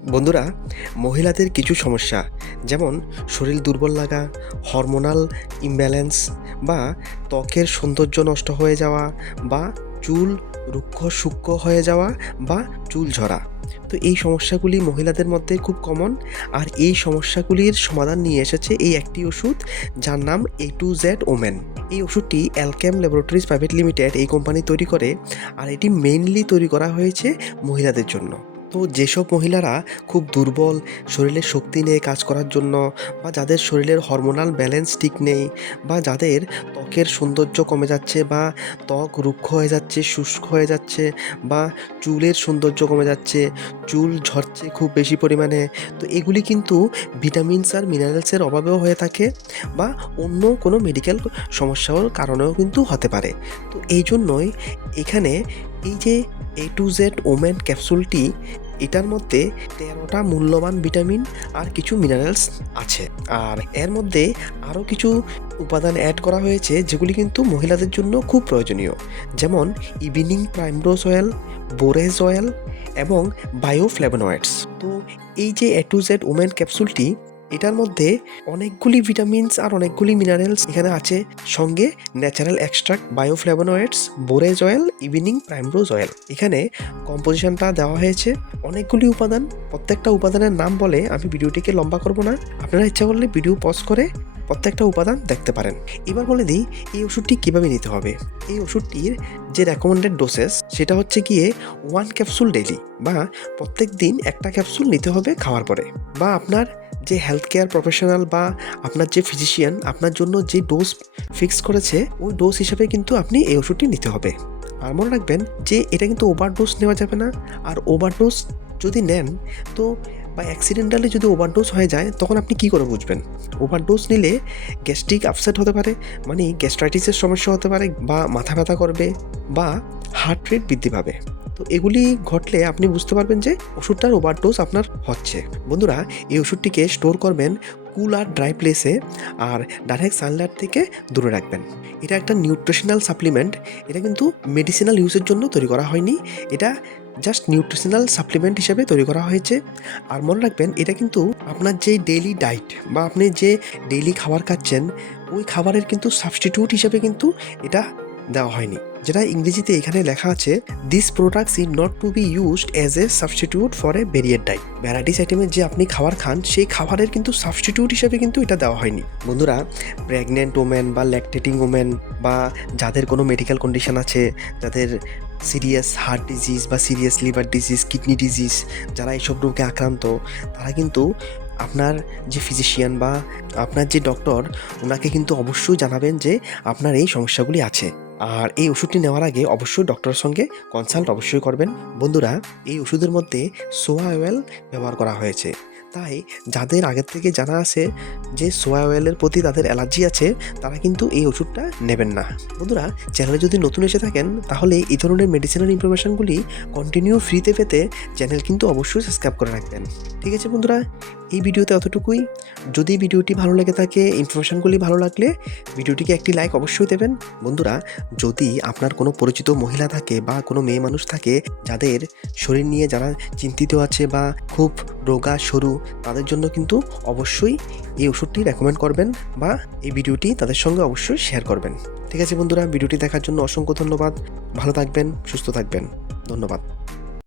বন্ধুরা, মহিলাদের কিছু সমস্যা যেমন শরীর দুর্বল লাগা, হরমোনাল ইমব্যালেন্স বা ত্বকের সৌন্দর্য নষ্ট হয়ে যাওয়া বা চুল রুক্ষ সূক্ষ্ম হয়ে যাওয়া বা চুল ঝরা। তো এই সমস্যাগুলি মহিলাদের মধ্যে খুব কমন। আর এই সমস্যাগুলির সমাধান নিয়ে এসেছে এই একটি ওষুধ, যার নাম A2Z ওমেন। এই ওষুধটি অ্যালকেম ল্যাবরেটরিজ প্রাইভেট লিমিটেড এই কোম্পানি তৈরি করে। আর এটি মেইনলি তৈরি করা হয়েছে মহিলাদের জন্য। তো যেসব মহিলারা খুব দুর্বল, শরীরে শক্তি নেই কাজ করার জন্য, বা যাদের শরীরের হরমোনাল ব্যালেন্স ঠিক নেই, বা যাদের ত্বকের সৌন্দর্য কমে যাচ্ছে বা ত্বক রুক্ষ হয়ে যাচ্ছে, শুষ্ক হয়ে যাচ্ছে, বা চুলের সৌন্দর্য কমে যাচ্ছে, চুল ঝরছে খুব বেশি পরিমাণে, তো এগুলি কিন্তু ভিটামিনস আর মিনারেলসের অভাবেও হয়ে থাকে বা অন্য কোনো মেডিকেল সমস্যার কারণেও কিন্তু হতে পারে। তো এই জন্যই এখানে এই যে A2Z ওমেন ক্যাপসুলটি, এটার মধ্যে 13টা মূল্যবান ভিটামিন আর কিছু মিনারেলস আছে। আর এর মধ্যে আরও কিছু উপাদান অ্যাড করা হয়েছে যেগুলি কিন্তু মহিলাদের জন্য খুব প্রয়োজনীয়, যেমন evening primrose oil, borage oil এবং বায়োফ্ল্যাভোনয়েডস। তো এই যে A2Z ওমেন ক্যাপসুলটি, এটার মধ্যে অনেকগুলি ভিটামিনস আর অনেকগুলি মিনারেলস এখানে আছে, সঙ্গে natural extract, bioflavonoids, borage oil, evening primrose oil. এখানে কম্পোজিশনটা দেওয়া হয়েছে অনেকগুলি উপাদান। প্রত্যেকটা উপাদানের নাম বলে আমি ভিডিওটিকে লম্বা করব না, আপনারা ইচ্ছা করলে ভিডিও পজ করে প্রত্যেকটা উপাদান দেখতে পারেন। এবার বলে দিই এই ওষুধটি কীভাবে নিতে হবে। এই ওষুধটির যে রেকমেন্ডেড ডোসেস সেটা হচ্ছে গিয়ে 1 ক্যাপসুল ডেইলি, বা প্রত্যেক দিন একটা ক্যাপসুল নিতে হবে খাওয়ার পরে। বা আপনার যে হেলথ কেয়ার প্রফেশনাল বা আপনার যে ফিজিশিয়ান আপনার জন্য যে ডোজ ফিক্স করেছে, ওই ডোজ হিসাবে কিন্তু আপনি এই ওষুধটি নিতে হবে। আর মনে রাখবেন যে এটা কিন্তু ওভারডোজ নেওয়া যাবে না। আর ওভারডোজ যদি নেন, তো বা অ্যাক্সিডেন্টালি যদি ওভারডোজ হয়ে যায়, তখন আপনি কী করে বুঝবেন? ওভারডোজ নিলে গ্যাস্ট্রিক আপসেট হতে পারে, মানে গ্যাস্ট্রাইটিসের সমস্যা হতে পারে, বা মাথা ব্যথা করবে, বা হার্ট রেট বৃদ্ধি পাবে। তো এগুলি ঘটলে আপনি বুঝতে পারবেন যে ওষুধটার ওভারডোজ আপনার হচ্ছে। বন্ধুরা, এই ওষুধটিকে স্টোর করবেন কুল আর ড্রাই প্লেসে, আর ডাইরেক্ট সানলাইট থেকে দূরে রাখবেন। এটা একটা নিউট্রিশনাল সাপ্লিমেন্ট। এটা কিন্তু মেডিসিনাল ইউজের জন্য তৈরি করা হয়নি, এটা জাস্ট নিউট্রিশনাল সাপ্লিমেন্ট হিসেবে তৈরি করা হয়েছে। আর মনে রাখবেন এটা কিন্তু আপনার যে ডেইলি ডায়েট বা আপনি যে ডেইলি খাবার খাচ্ছেন, ওই খাবারের কিন্তু সাবস্টিটিউট হিসেবে কিন্তু এটা দেওয়া হয়নি। যেটা ইংরেজিতে এখানে লেখা আছে, this products is not to be used as a substitute for a varied diet. Varieties আইটেমের যে আপনি খাবার খান, সেই খাবারের কিন্তু সাবস্টিটিউট হিসেবে কিন্তু এটা দেওয়া হয়নি। বন্ধুরা, প্রেগনেন্ট ওমেন বা ল্যাকটেটিং ওমেন, বা যাদের কোনো মেডিকেল কন্ডিশন আছে, যাদের সিরিয়াস হার্ট ডিজিজ বা serious liver disease, kidney disease, যারা এইসব রোগে আক্রান্ত, তারা কিন্তু আপনার যে ফিজিশিয়ান বা আপনার যে ডক্টর, ওনাকে কিন্তু অবশ্যই জানাবেন যে আপনার এই সমস্যাগুলি আছে। আর এই ওষুধটি নেওয়ার আগে অবশ্যই ডক্টরের সঙ্গে কনসাল্ট অবশ্যই করবেন। বন্ধুরা, এই ওষুধের মধ্যে সোয়া অয়েল ব্যবহার করা হয়েছে, তাই যাদের আগের থেকে জানা আছে যে সোয়া অয়েলের প্রতি তাদের অ্যালার্জি আছে, তারা কিন্তু এই ওষুধটা নেবেন না। বন্ধুরা, চ্যানেলে যদি নতুন এসে থাকেন, তাহলে এই ধরনের মেডিসিনাল ইনফরমেশনগুলি কন্টিনিউ ফ্রিতে পেতে চ্যানেল কিন্তু অবশ্যই সাবস্ক্রাইব করে রাখবেন। ঠিক আছে বন্ধুরা, এই ভিডিওতে অতটুকুই। যদি ভিডিওটি ভালো লেগে থাকে, ইনফরমেশনগুলি ভালো লাগলে ভিডিওটিকে একটি লাইক অবশ্যই দেবেন। বন্ধুরা, যদি আপনার কোনো পরিচিত মহিলা থাকে বা কোনো মেয়ে মানুষ থাকে যাদের শরীর নিয়ে যারা চিন্তিত আছে বা খুব রোগা সরু, তাদের জন্য কিন্তু অবশ্যই এই ওষুধটি রেকমেন্ড করবেন বা এই ভিডিওটি তাদের সঙ্গে অবশ্যই শেয়ার করবেন। ঠিক আছে বন্ধুরা, ভিডিওটি দেখার জন্য অসংখ্য ধন্যবাদ। ভালো থাকবেন, সুস্থ থাকবেন। ধন্যবাদ।